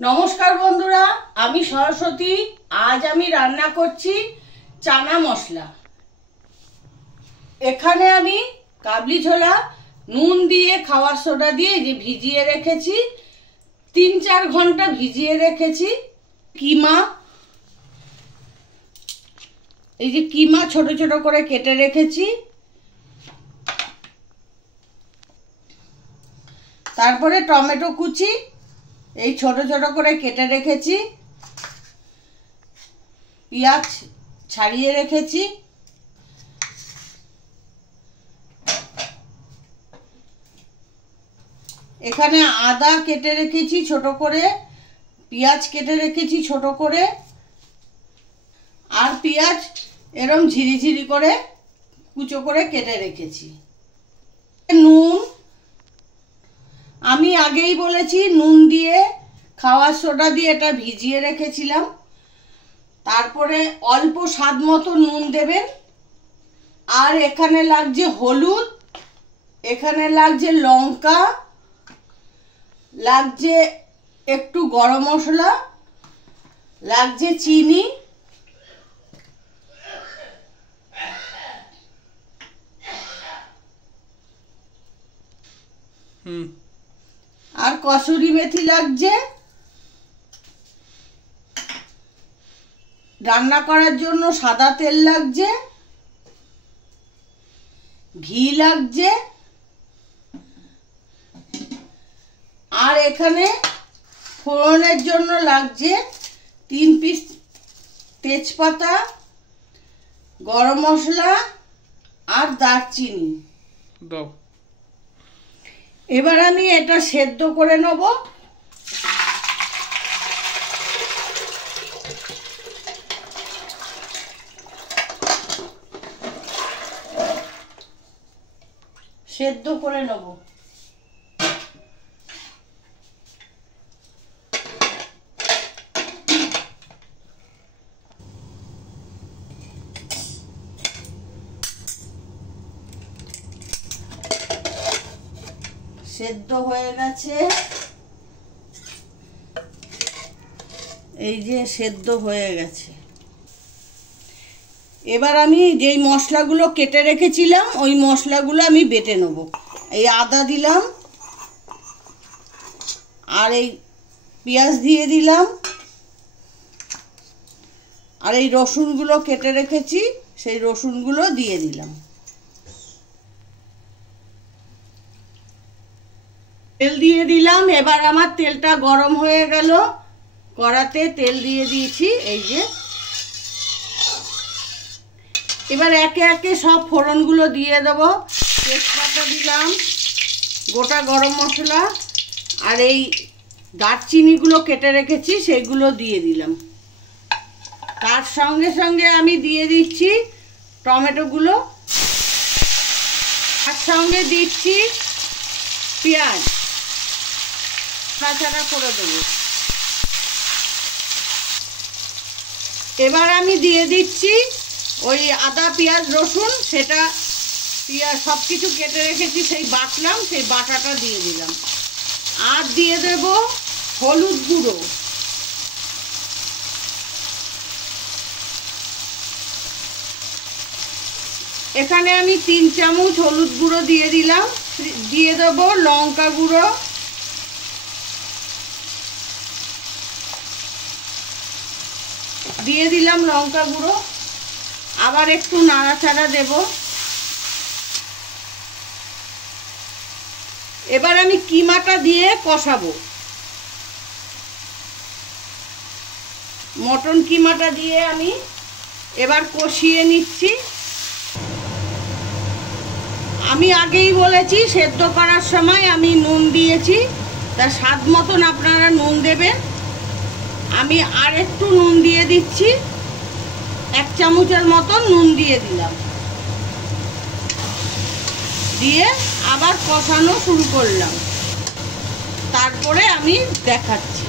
নমস্কার বন্ধুরা, আমি সরস্বতী। আজ আমি রান্না করছি চানা মশলা। এখানে আমি কাবলি ছোলা নুন দিয়ে খাওয়ার সোডা দিয়ে যে ভিজিয়ে রেখেছি, 3-4 ঘন্টা ভিজিয়ে রেখেছি। কিমা, এই যে কিমা ছোট ছোট করে কেটে রেখেছি। তারপরে টমেটো কুচি এই ছোট ছোট করে কেটে রেখেছি। পেঁয়াজ ছাড়িয়ে রেখেছি। এখানে আদা কেটে রেখেছি ছোট করে, পেঁয়াজ কেটে রেখেছি ছোট করে, আর পেঁয়াজ এরম ঝিরিঝিরি করে কুচো করে কেটে রেখেছি। নুন, আমি আগেই বলেছি নুন দিয়ে খাওয়ার সোডা দিয়ে এটা ভিজিয়ে রেখেছিলাম। তারপরে অল্প স্বাদ মতো নুন দেবেন। আর এখানে লাগছে হলুদ, এখানে লাগছে লঙ্কা, লাগছে একটু গরম মশলা, লাগছে চিনি, আর কসুরি মেথি লাগছে। রান্না করার জন্য সাদা তেল লাগছে, ঘি লাগছে, আর এখানে ফোড়নের জন্য লাগছে 3 পিস তেজপাতা, গরম মশলা আর দারচিনি। এবার আমি এটা সেদ্ধ করে নেব। সেদ্ধ করে নেব। সেদ্ধ হয়ে গেছে, এই যে সেদ্ধ হয়ে গেছে। এবার আমি যেই মশলাগুলো কেটে রেখেছিলাম ওই মশলাগুলো আমি বেটে নেব। এই আদা দিলাম, আর এই পেঁয়াজ দিয়ে দিলাম, আর এই রসুনগুলো কেটে রেখেছি সেই রসুনগুলো দিয়ে দিলাম। তেল দিয়ে দিলাম। এবার আমার তেলটা গরম হয়ে গেল, কড়াতে তেল দিয়ে দিয়েছি। এই যে এবার একে একে সব ফোড়নগুলো দিয়ে দেব। তেজপাতা দিলাম, গোটা গরম মশলা, আর এই দারচিনিগুলো কেটে রেখেছি সেগুলো দিয়ে দিলাম। তার সঙ্গে সঙ্গে আমি দিয়ে দিচ্ছি টমেটোগুলো, তার সঙ্গে দিচ্ছি পেঁয়াজ, নাড়াচাড়া করে দেবো। এবার আমি দিয়ে দিচ্ছি ওই আদা পেঁয়াজ রসুন, সেটা পেঁয়াজ সব কিছু কেটে রেখেছি সেই বাটলাম, সেই বাটাটা দিয়ে দিলাম। আর দিয়ে দেব হলুদ গুঁড়ো, এখানে আমি 3 চামচ হলুদ গুঁড়ো দিয়ে দিলাম। দিয়ে দেব লঙ্কা গুঁড়ো, দিয়ে দিলাম লঙ্কা গুঁড়ো। আবার একটু নাড়াচাড়া দেব। এবার আমি কিমাটা দিয়ে কষাবো। মটন কিমাটা দিয়ে আমি এবার কষিয়ে নিচ্ছি। আমি আগেই বলেছি সেদ্ধ করার সময় আমি নুন দিয়েছি, তা স্বাদ মতন আপনারা নুন দেবেন। আমি আর একটু নুন দিয়ে দিচ্ছি, 1 চামচের মতন নুন দিয়ে দিলাম। দিয়ে আবার কষানো শুরু করলাম। তারপরে আমি দেখাচ্ছি।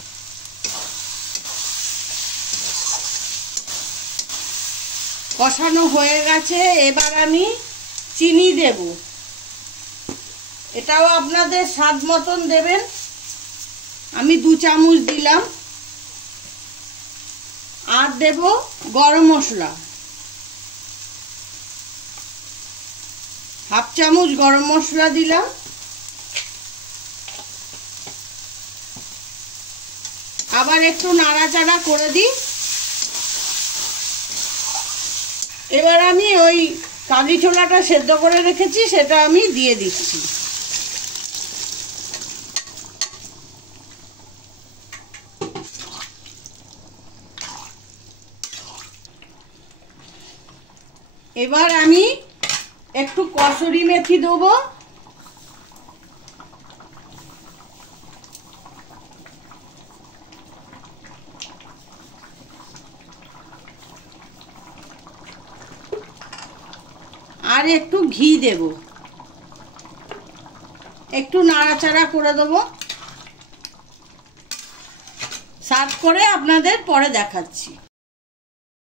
কষানো হয়ে গেছে। এবার আমি চিনি দেব। এটাও আপনাদের স্বাদ মতন দেবেন। আমি 2 চামচ দিলাম। আর দেব গরম মশলা, হাফ চামচ গরম মশলা দিলাম। আবার একটু নাড়াচাড়া করে দিই। এবার আমি ওই কাবলি ছোলাটা সেদ্ধ করে রেখেছি সেটা আমি দিয়ে দিচ্ছি। এবার আমি একটু কসুরি মেথি দেবো। আর একটু ঘি দেব, একটু নাড়াচাড়া করে দেবো। সার্ভ করে আপনাদের পরে দেখাচ্ছি।